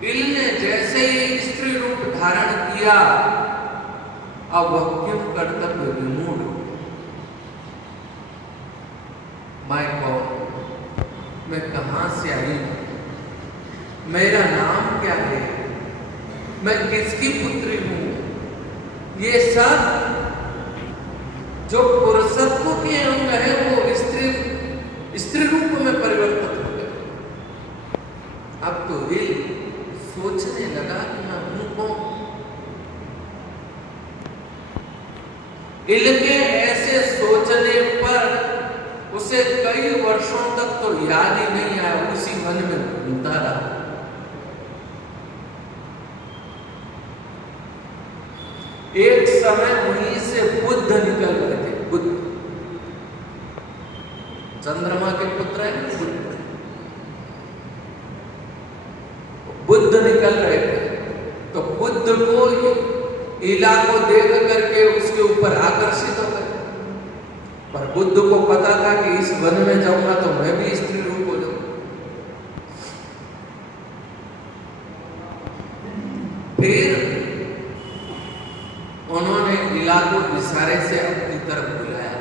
इल ने जैसे ही स्त्री रूप धारण किया, अब वह किम कर्तव्य विमूढ़। मैं कौन, मैं कहां से आई हूं, मेरा नाम क्या है, मैं किसकी पुत्री हूं, ये सब जो पुरुषत्व के अंग है वो स्त्री रूप में परिवर्तित हो गए। अब तो इल सोचने लगा कि मैं हूं कौन। इल के ऐसे सोचने पर उसे कई वर्षों तक तो याद ही नहीं आया, उसी मन में घूमता रहा। एक समय वहीं से बुद्ध निकल रहे थे। बुद्ध चंद्रमा के पुत्र है, बुद्ध निकल रहे थे। तो बुद्ध को इला को देख करके उसके ऊपर आकर्षित हो गए। पर बुद्ध को पता था कि इस वन में जाऊंगा तो मैं भी स्त्री रूप हो जाऊंगा। फिर उन्होंने इला को इशारे से अपनी तरफ बुलाया।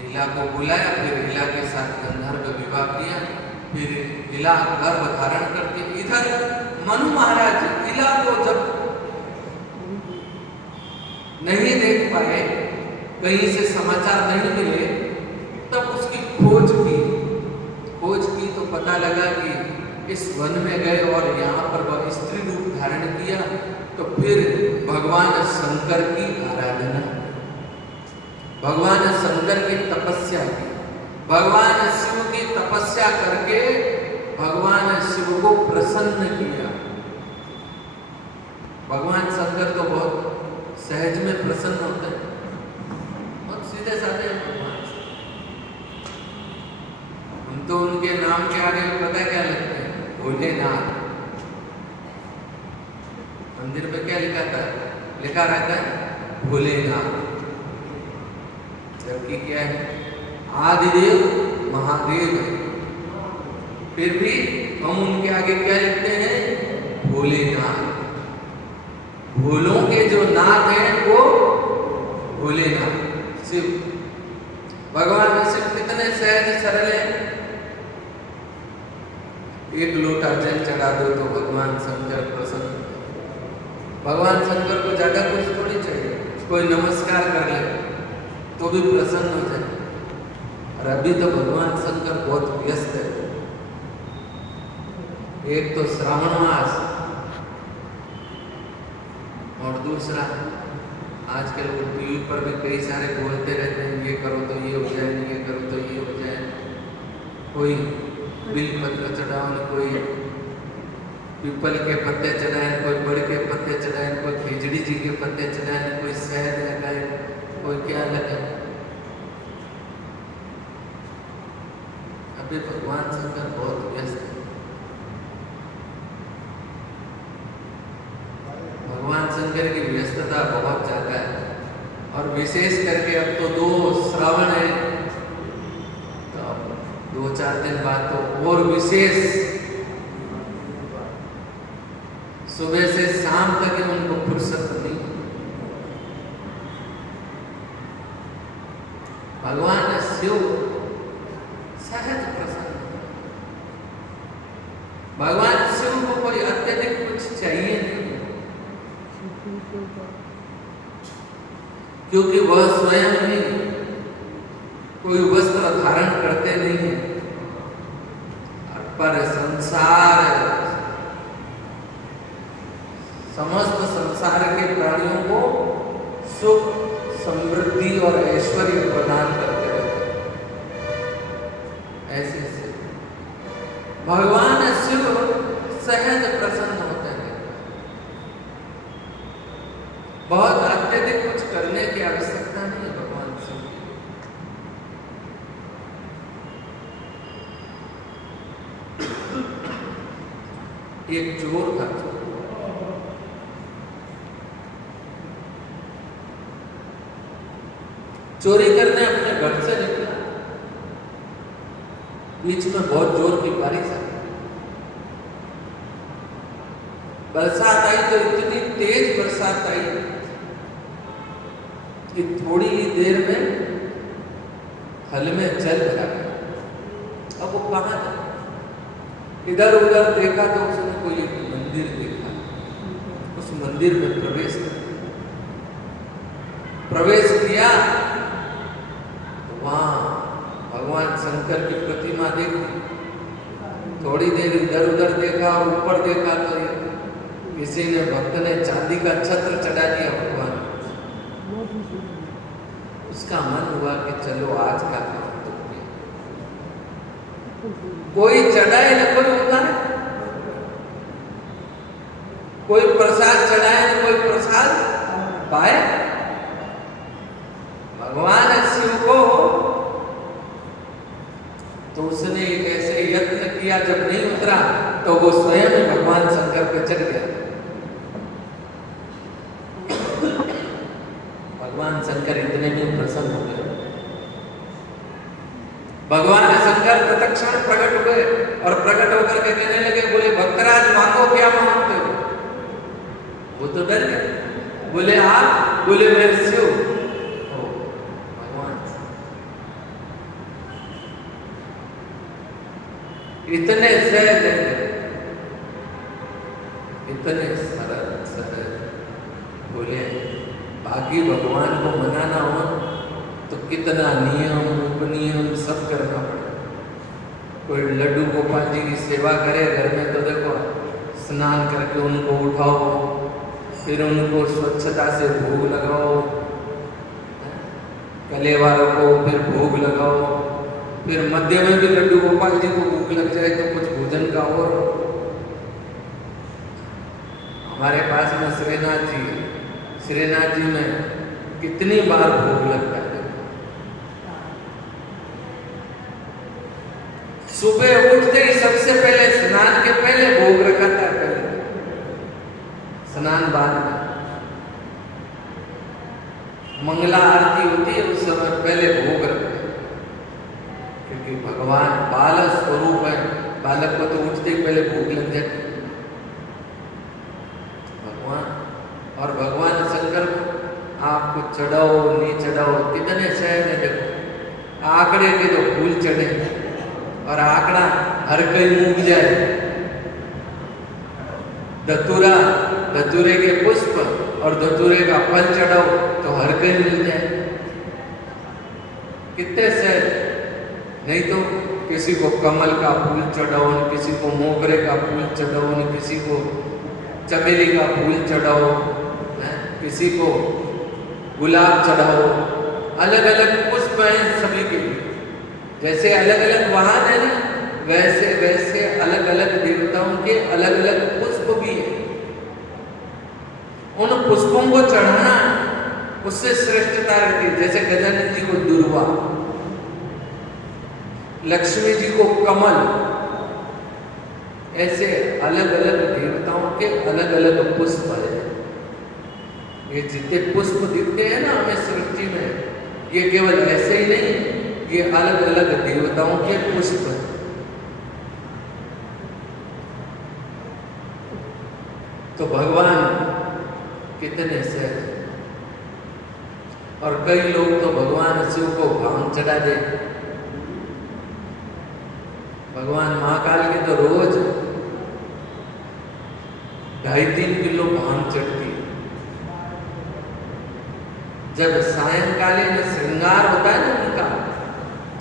इला को बुलाया, फिर इला के साथ गंधर्व विवाह किया। फिर इला गर्भ धारण करके इधर मनु महाराज इला को जब नहीं देख पाए, कहीं से समाचार नहीं मिले, तब उसकी खोज की तो पता लगा कि इस वन में गए और यहाँ पर वह स्त्री रूप धारण किया। तो फिर भगवान शंकर की आराधना, भगवान शंकर की तपस्या की, भगवान शिव की तपस्या करके भगवान शिव को प्रसन्न किया। भगवान शंकर तो बहुत सहज में प्रसन्न होते हैं, बहुत सीधे साधे भगवान। हम तो उनके नाम के आगे पता क्या लिखते हैं, भोलेनाथ। मंदिर पे क्या लिखा रहता है, भोलेनाथ। जबकि क्या है, आदिदेव महादेव है। फिर भी हम उनके आगे क्या लिखते हैं, भोलेनाथ। भोलों के जो नाथ हैं वो भोलेनाथ शिव। भगवान शिव कितने सहज सरल हैं। एक लोटा जल चढ़ा दो तो भगवान शंकर प्रसन्न। भगवान शंकर को ज्यादा कुछ थोड़ी चाहिए, कोई नमस्कार कर ले तो भी प्रसन्न हो जाए। और अभी तो भगवान शंकर बहुत व्यस्त है। एक तो श्रावण मास और दूसरा आजकल वो टीवी पर भी कई सारे बोलते रहते हैं, ये करो तो ये हो जाए, ये करो तो ये हो जाए। कोई बिल पत्र चढ़ाओ, कोई पीपल के पत्ते चढ़ाए, कोई बड़ के पत्ते चढ़ाए, कोई खिचड़ी जी के पत्ते चढ़ाए, कोई शहद लगाए, कोई क्या लगाए। अभी भगवान शंकर बहुत व्यस्त है। भगवान शंकर की व्यस्तता बहुत ज्यादा है। और विशेष करके अब तो 2 श्रावण है, तो 2-4 दिन बाद तो और विशेष सुबह से शाम तक ही उनको फुर्सत नहीं। भगवान शिव सहज प्रसन्न। भगवान शिव को कोई अत्यधिक कुछ चाहिए नहीं, क्योंकि वह स्वयं ही कोई वस्त्र धारण करते नहीं है। पर संसार, समस्त संसार के प्राणियों को सुख, समृद्धि और ऐश्वर्य प्रदान करते रहते हैं। ऐसे से भगवान शिव सहज प्रसन्न होते हैं। बहुत अत्यधिक कुछ करने की आवश्यकता नहीं है भगवान शिव की। एक चोर था, चोरी करने अपने घर से निकला। बीच में बहुत जोर की बारिश आई। बरसात आई तो इतनी तेज बरसात आई कि थोड़ी ही देर में हल में जल भरा गया। अब वो कहाँ था? इधर उधर देखा तो उसने कोई एक मंदिर देखा। उस मंदिर में प्रवेश किया तो वहां भगवान शंकर की प्रतिमा देखी। थोड़ी देर इधर उधर देखा, ऊपर देखा तो किसी ने भक्त ने चांदी का छत्र चढ़ा दिया भगवान। उसका मन हुआ कि चलो आज का काम तो किया। कोई चढ़ाए न कोई उतारे, कोई प्रसाद चढ़ाए न कोई प्रसाद पाए। भगवान शिव को तो उसने एक ऐसे यत्न किया, जब नहीं उतरा तो वो स्वयं भगवान शंकर पे चढ़ गया। भगवान शंकर इतने में प्रसन्न हो गए। भगवान शंकर तत्क्षण प्रकट हुए और प्रकट होकर के कहने लगे, बोले भक्तराज मांगो, क्या मांगते हो? वो तो डर गए। बोले आप? बोले मेरे शिव। भगवान इतने सहज, इतने सरल। बोले बाकी भगवान को मनाना हो तो कितना नियम उपनियम सब करना पड़े। कोई लड्डू गोपाल जी की सेवा करे घर में तो देखो स्नान करके उनको उठाओ, फिर उनको स्वच्छता से भोग लगाओ, कलेवारों को फिर भोग लगाओ, फिर मध्य में भी लड्डू गोपाल जी को भूख लग जाए तो कुछ भोजन का और। हमारे पास में श्रीनाथ जी में कितनी बार भोग लगता है। सुबह उठते ही सबसे पहले स्नान के पहले भोग रखा था। पहले स्नान बाद में मंगला आरती होती है, उस समय पहले भोग रखते हैं, क्योंकि भगवान बाल स्वरूप है। बालक को तो उठते ही पहले भोग लग जाए। और भगवान शंकर को आपको चढ़ाओ नहीं चढ़ाओ कितने सहज है। देखो आंकड़े के तो फूल चढ़े और आंकड़ा हर कहीं मूक जाए। धतूरे के पुष्प और धतूरे का फल चढ़ाओ तो हर कहीं मिल जाए। कितने सहज। नहीं तो किसी को कमल का फूल चढ़ाओ, किसी को मोगरे का फूल चढ़ाओ, किसी को चमेली का फूल चढ़ाओ, किसी को गुलाब चढ़ाओ। अलग अलग पुष्प हैं सभी के लिए। जैसे अलग अलग वाहन है ना, वैसे वैसे अलग अलग देवताओं के अलग अलग पुष्प भी है। उन पुष्पों को चढ़ाना उससे श्रेष्ठता रहती है। जैसे गजानन जी को दुर्वा, लक्ष्मी जी को कमल, ऐसे अलग अलग देवताओं के अलग अलग पुष्प है। ये जितने पुष्प दिखते हैं ना हमें सृष्टि में, ये केवल ऐसे ही नहीं, ये अलग अलग देवताओं के पुष्प हैं। तो भगवान कितने सहज। और कई लोग तो भगवान शिव को भांग चढ़ा दे। भगवान महाकाल के तो रोज 2.5-3 किलो भांग चढ़ती है। जब सायंकालीन श्रृंगार होता है ना उनका,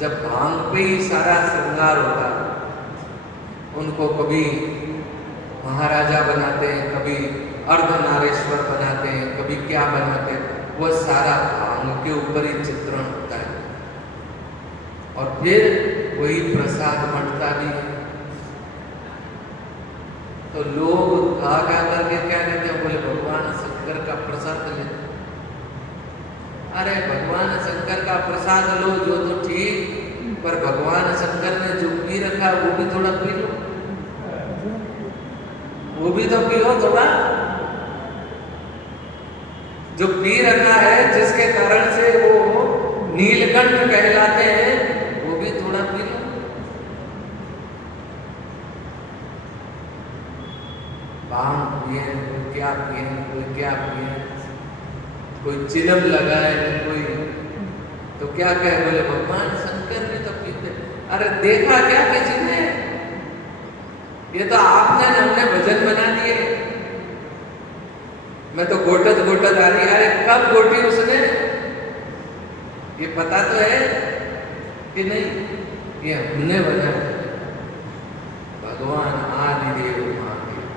जब भांग पे ही सारा श्रृंगार होता है, उनको कभी महाराजा बनाते हैं, कभी अर्धनारेश्वर बनाते हैं, कभी क्या बनाते हैं, वो सारा भांग के ऊपर ही चित्रण होता है। और फिर वही प्रसाद बंटता भी है। तो लोग आ करके क्या कहते हैं, बोले भगवान शंकर का प्रसाद ले। अरे भगवान शंकर का प्रसाद लो जो तो ठीक, पर भगवान शंकर ने जो पी रखा वो भी थोड़ा पी लो, वो भी तो पियो थोड़ा। जो पी रखा है, जिसके कारण से वो नीलकंठ कहलाते हैं, वो भी थोड़ा पी लो। पिए, कोई क्या पिए, कोई क्या पिए, कोई चिलम लगाए, कोई तो क्या कहे, बोले भगवान शंकर ने तो पीते। अरे देखा क्या किसी ने? ये तो आपने हमने भजन बना दिए। मैं तो गोटत गोटत आ रही। अरे कब गोटी उसने? ये पता तो है कि नहीं? ये हमने बनाया। भगवान आदिदेव महादेव,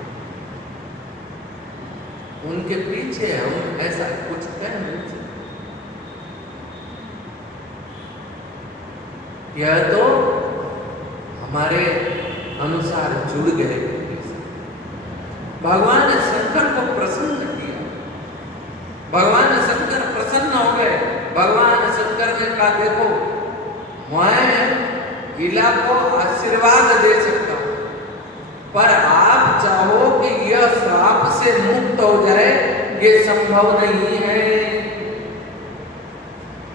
उनके पीछे हम ऐसा कुछ कह नहीं सकते। यह तो हमारे अनुसार जुड़ गए। भगवान शंकर को प्रसन्न किया, भगवान शंकर प्रसन्न हो गए। भगवान शंकर ने कहा देखो, मैं इला को आशीर्वाद दे सकता हूं, पर आप चाहो कि यह श्राप से मुक्त हो जाए, ये संभव नहीं है।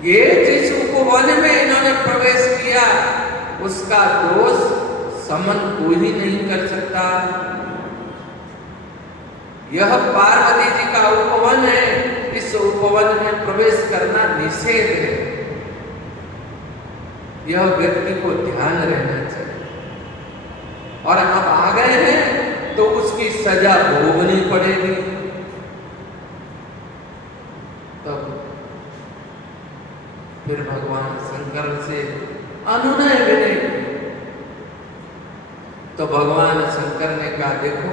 ये जिस उपवन में इन्होंने प्रवेश किया, उसका दोष समन कोई ही नहीं कर सकता। यह पार्वती जी का उपवन है, इस उपवन में प्रवेश करना निषेध है। यह व्यक्ति को ध्यान रहना चाहिए। और अब आ गए हैं तो उसकी सजा भोगनी पड़ेगी। तब फिर भगवान शंकर से अनुनय विनय, तो भगवान शंकर ने कहा देखो,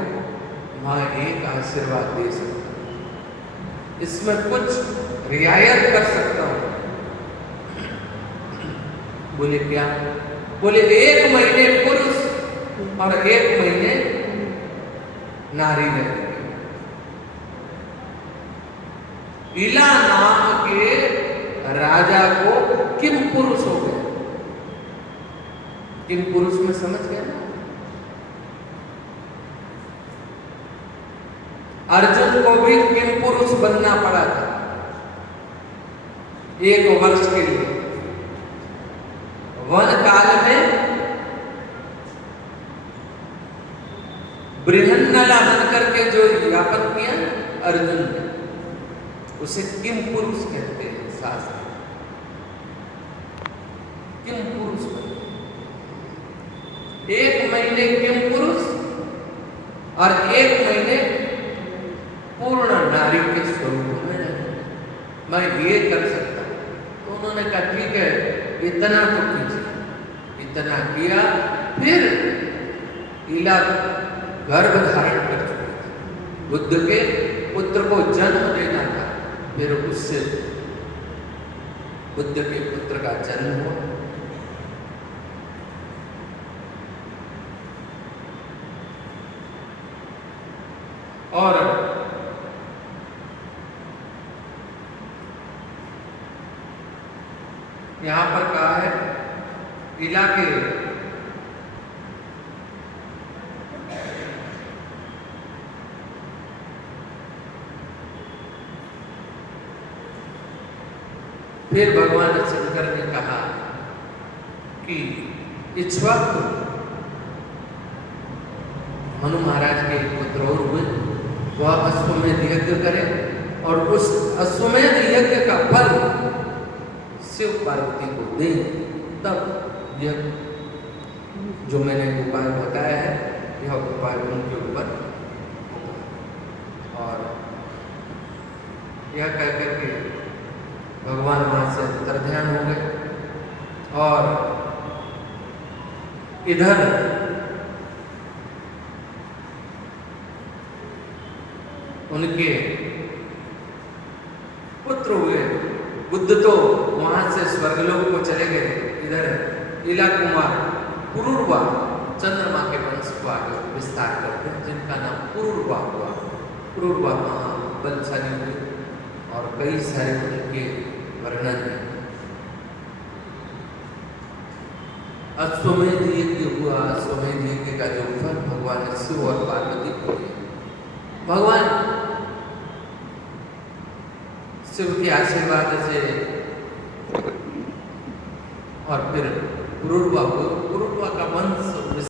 मैं एक आशीर्वाद दे सकता हूं, इसमें कुछ रियायत कर सकता हूं। बोले क्या? बोले 1 महीने पुरुष और 1 महीने नारी रहेंगे। इला नाम के राजा को किम पुरुष हो गए। किम पुरुष में समझ गए ना? अर्जुन को भी किम पुरुष बनना पड़ा था 1 वर्ष के लिए। वन काल में बृहन्नला बनकर के जो यापन किया अर्जुन ने, उसे किम पुरुष कहते हैं शास्त्र। किम पुरुष बने 1 महीने किम पुरुष और 1 महीने पूर्ण नारी के स्वरूप में रहे। मैं ये कर सकता हूं। तो उन्होंने कहा ठीक है, इतना तो कीजिए। इतना किया, फिर इला गर्भ धारण कर चुके थे। बुद्ध के पुत्र को जन्म देना था, फिर उससे बुद्ध के पुत्र का जन्म हुआ। और यहां पर कहा है इला के फिर भगवान शंकर ने कहा कि इक्ष्वाकु मनु महाराज के पुत्र और हुए, वह अश्वमेध यज्ञ करे और उस अश्वमेध यज्ञ का फल शिव पार्वती को दें। तब यह जो मैंने उपाय बताया है, यह उपाय उनके ऊपर होगा। और यह कहकर के भगवान वहां से अंतर्ध्यान हो गए। और इधर उनके पुत्र हुए। बुद्ध तो वहां से स्वर्गलोक को चले गए। इधर इला कुमार पुरुरवा चंद्रमा के वंश को आगे विस्तार करते हैं, जिनका नाम पुरुरवा हुआ। पुरुरवा महाबलशाली हुए और कई सारे उनके वर्णन है। अश्वमेध यज्ञ हुआ। अश्वमेध यज्ञ का जो फल भगवान शिव और पार्वती को दिया। भगवान शिव के आशीर्वाद से और फिर पुरुरवा को